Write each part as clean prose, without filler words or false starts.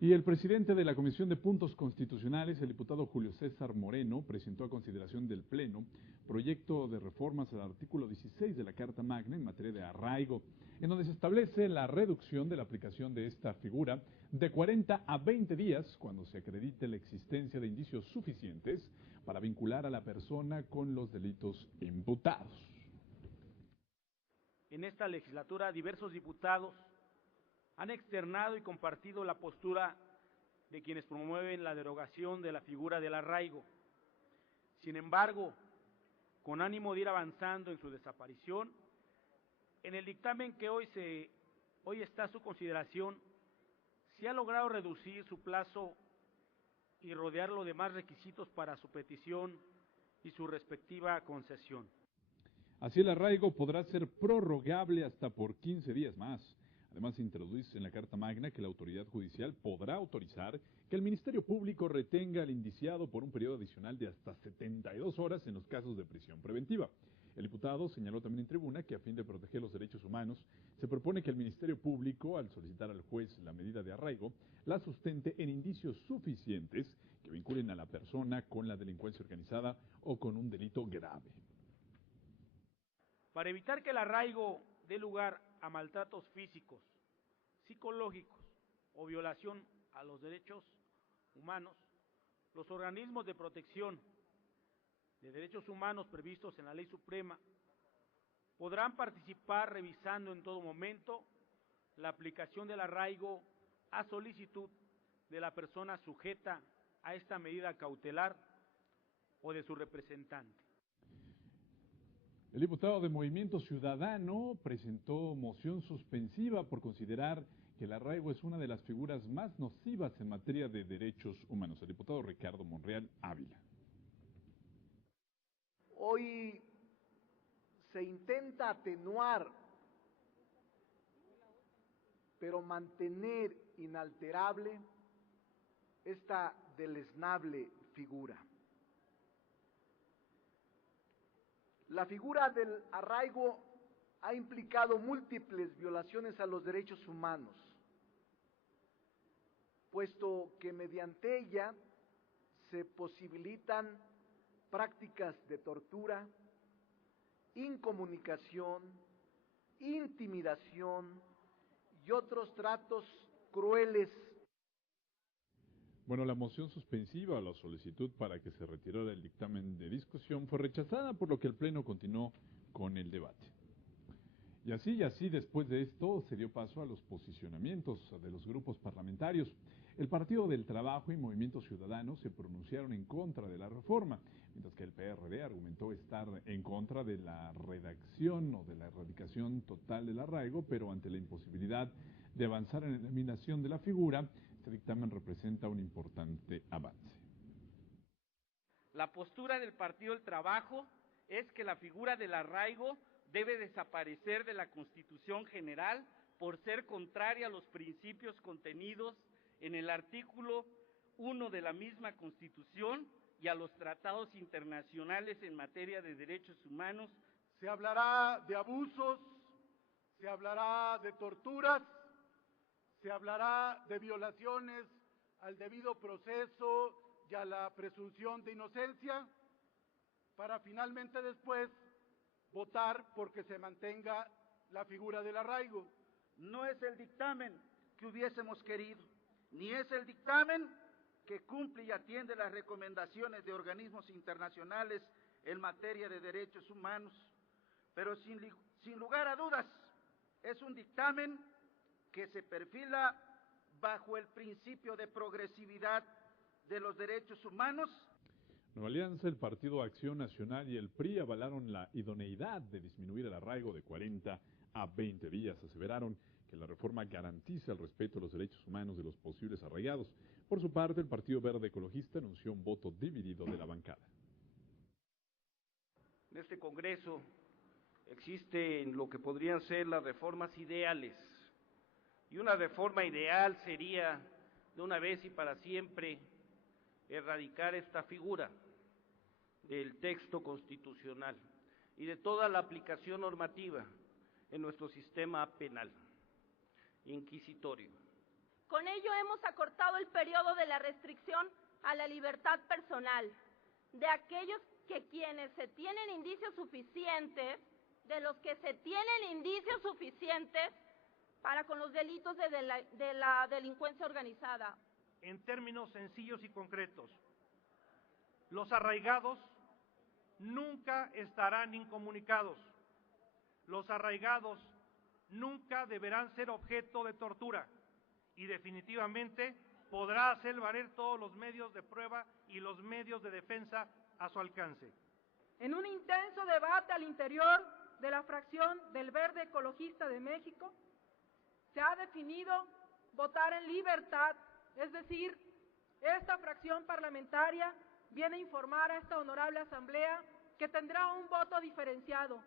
Y el presidente de la Comisión de Puntos Constitucionales, el diputado Julio César Moreno, presentó a consideración del Pleno proyecto de reformas al artículo 16 de la Carta Magna en materia de arraigo, en donde se establece la reducción de la aplicación de esta figura de 40 a 20 días cuando se acredite la existencia de indicios suficientes para vincular a la persona con los delitos imputados. En esta legislatura, diversos diputados han externado y compartido la postura de quienes promueven la derogación de la figura del arraigo. Sin embargo, con ánimo de ir avanzando en su desaparición, en el dictamen que hoy está a su consideración, se ha logrado reducir su plazo y rodearlo de más requisitos para su petición y su respectiva concesión. Así el arraigo podrá ser prorrogable hasta por 15 días más. Además, se introduce en la Carta Magna que la autoridad judicial podrá autorizar que el Ministerio Público retenga al indiciado por un periodo adicional de hasta 72 horas en los casos de prisión preventiva. El diputado señaló también en tribuna que a fin de proteger los derechos humanos, se propone que el Ministerio Público, al solicitar al juez la medida de arraigo, la sustente en indicios suficientes que vinculen a la persona con la delincuencia organizada o con un delito grave. Para evitar que el arraigo dé lugar a maltratos físicos, psicológicos o violación a los derechos humanos, los organismos de protección de derechos humanos previstos en la Ley Suprema podrán participar revisando en todo momento la aplicación del arraigo a solicitud de la persona sujeta a esta medida cautelar o de su representante. El diputado de Movimiento Ciudadano presentó moción suspensiva por considerar que el arraigo es una de las figuras más nocivas en materia de derechos humanos. El diputado Ricardo Monreal Ávila. Hoy se intenta atenuar, pero mantener inalterable esta deleznable figura. La figura del arraigo ha implicado múltiples violaciones a los derechos humanos, puesto que mediante ella se posibilitan prácticas de tortura, incomunicación, intimidación y otros tratos crueles. Bueno, la moción suspensiva a la solicitud para que se retirara el dictamen de discusión fue rechazada, por lo que el Pleno continuó con el debate. Y así, después de esto, se dio paso a los posicionamientos de los grupos parlamentarios. El Partido del Trabajo y Movimiento Ciudadano se pronunciaron en contra de la reforma, mientras que el PRD argumentó estar en contra de la redacción o de la erradicación total del arraigo, pero ante la imposibilidad de avanzar en la eliminación de la figura, este dictamen representa un importante avance. La postura del Partido del Trabajo es que la figura del arraigo debe desaparecer de la Constitución General por ser contraria a los principios contenidos en el artículo 1 de la misma Constitución y a los tratados internacionales en materia de derechos humanos. Se hablará de abusos, se hablará de torturas, se hablará de violaciones al debido proceso y a la presunción de inocencia, para finalmente después votar porque se mantenga la figura del arraigo. No es el dictamen que hubiésemos querido, ni es el dictamen que cumple y atiende las recomendaciones de organismos internacionales en materia de derechos humanos, pero sin lugar a dudas es un dictamen que se perfila bajo el principio de progresividad de los derechos humanos. Nueva Alianza, el Partido Acción Nacional y el PRI avalaron la idoneidad de disminuir el arraigo de 40 a 20 días. Aseveraron que la reforma garantiza el respeto a los derechos humanos de los posibles arraigados. Por su parte, el Partido Verde Ecologista anunció un voto dividido de la bancada. En este Congreso existen lo que podrían ser las reformas ideales. Y una reforma ideal sería, de una vez y para siempre, erradicar esta figura del texto constitucional y de toda la aplicación normativa en nuestro sistema penal, inquisitorio. Con ello hemos acortado el periodo de la restricción a la libertad personal de aquellos que quienes se tienen indicios suficientes, de los que se tienen indicios suficientes para con los delitos de la delincuencia organizada. En términos sencillos y concretos, los arraigados nunca estarán incomunicados. Los arraigados nunca deberán ser objeto de tortura y definitivamente podrá hacer valer todos los medios de prueba y los medios de defensa a su alcance. En un intenso debate al interior de la fracción del Verde Ecologista de México, se ha definido votar en libertad, es decir, esta fracción parlamentaria viene a informar a esta honorable asamblea que tendrá un voto diferenciado.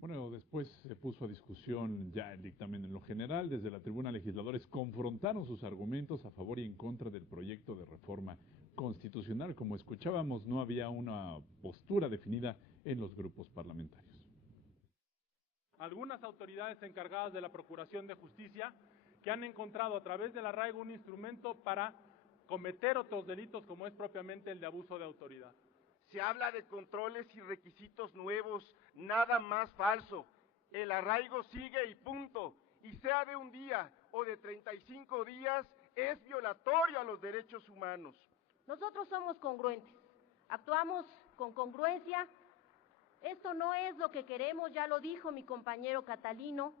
Bueno, después se puso a discusión ya el dictamen en lo general. Desde la tribuna, legisladores confrontaron sus argumentos a favor y en contra del proyecto de reforma constitucional. Como escuchábamos, no había una postura definida en los grupos parlamentarios. Algunas autoridades encargadas de la Procuración de Justicia que han encontrado a través del arraigo un instrumento para cometer otros delitos como es propiamente el de abuso de autoridad. Se habla de controles y requisitos nuevos, nada más falso. El arraigo sigue y punto. Y sea de un día o de 35 días, es violatorio a los derechos humanos. Nosotros somos congruentes, actuamos con congruencia. Esto no es lo que queremos, ya lo dijo mi compañero Catalino,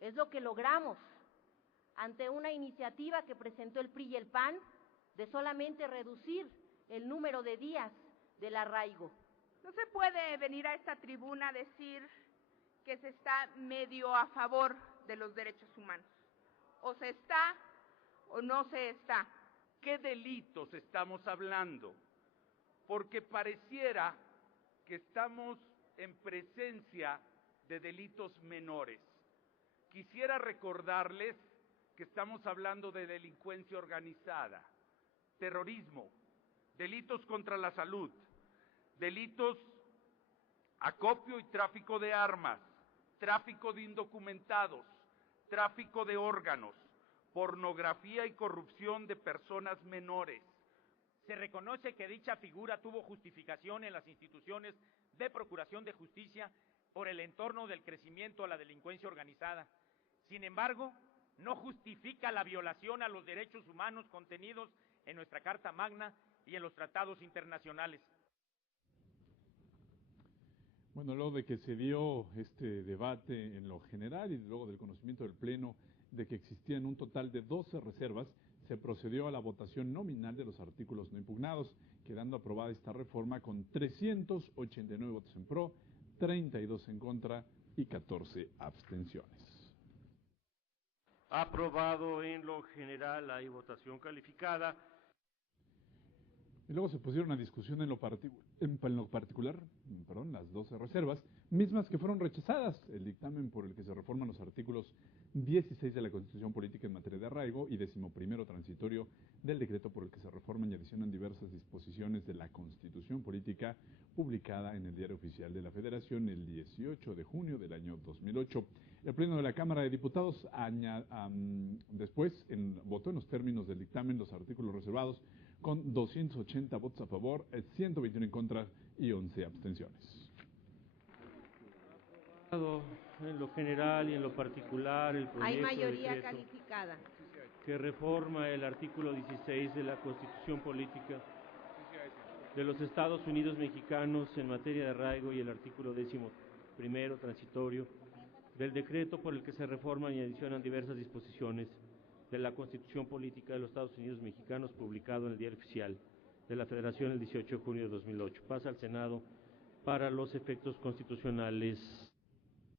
es lo que logramos ante una iniciativa que presentó el PRI y el PAN de solamente reducir el número de días del arraigo. No se puede venir a esta tribuna a decir que se está medio a favor de los derechos humanos. O se está o no se está. ¿Qué delitos estamos hablando? Porque pareciera que estamos en presencia de delitos menores. Quisiera recordarles que estamos hablando de delincuencia organizada, terrorismo, delitos contra la salud, delitos acopio y tráfico de armas, tráfico de indocumentados, tráfico de órganos, pornografía y corrupción de personas menores. Se reconoce que dicha figura tuvo justificación en las instituciones de Procuración de Justicia por el entorno del crecimiento a la delincuencia organizada. Sin embargo, no justifica la violación a los derechos humanos contenidos en nuestra Carta Magna y en los tratados internacionales. Bueno, luego de que se dio este debate en lo general y luego del conocimiento del Pleno de que existían un total de 12 reservas, se procedió a la votación nominal de los artículos no impugnados, quedando aprobada esta reforma con 389 votos en pro, 32 en contra y 14 abstenciones. Aprobado en lo general, hay votación calificada. Y luego se pusieron a discusión en lo particular, las 12 reservas, mismas que fueron rechazadas. El dictamen por el que se reforman los artículos 16 de la Constitución Política en materia de arraigo y 11º transitorio del decreto por el que se reforman y adicionan diversas disposiciones de la Constitución Política publicada en el Diario Oficial de la Federación el 18 de junio del año 2008. El Pleno de la Cámara de Diputados después votó en los términos del dictamen los artículos reservados con 280 votos a favor, 121 en contra y 11 abstenciones. En lo general y en lo particular, el proyecto Hay mayoría de decreto calificada. que reforma el artículo 16 de la Constitución Política de los Estados Unidos Mexicanos en materia de arraigo y el artículo 11º transitorio del decreto por el que se reforman y adicionan diversas disposiciones de la Constitución Política de los Estados Unidos Mexicanos, publicado en el Diario Oficial de la Federación el 18 de junio de 2008. Pasa al Senado para los efectos constitucionales.